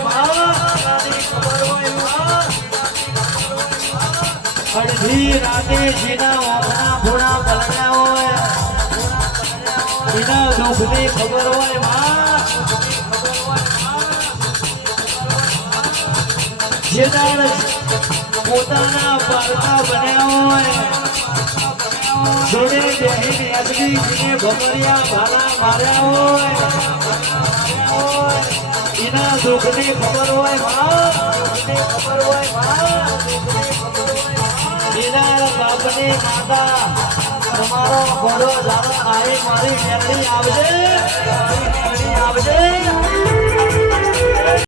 હોય માં અડધી રાતે જીના ઓખના ભૂણા પલટ્યા હોય એના દુઃખની ખબર હોય માં જેના પોતાના પારકા બન્યા હોય જોડે બેહીને અસલીજીને ભમરિયા ભાલા માર્યા હોય એના દુઃખની ખબર હોય માં એના બાપની માતા તમારો ઘોડો જાણે આવી મારી મેળવી આવજે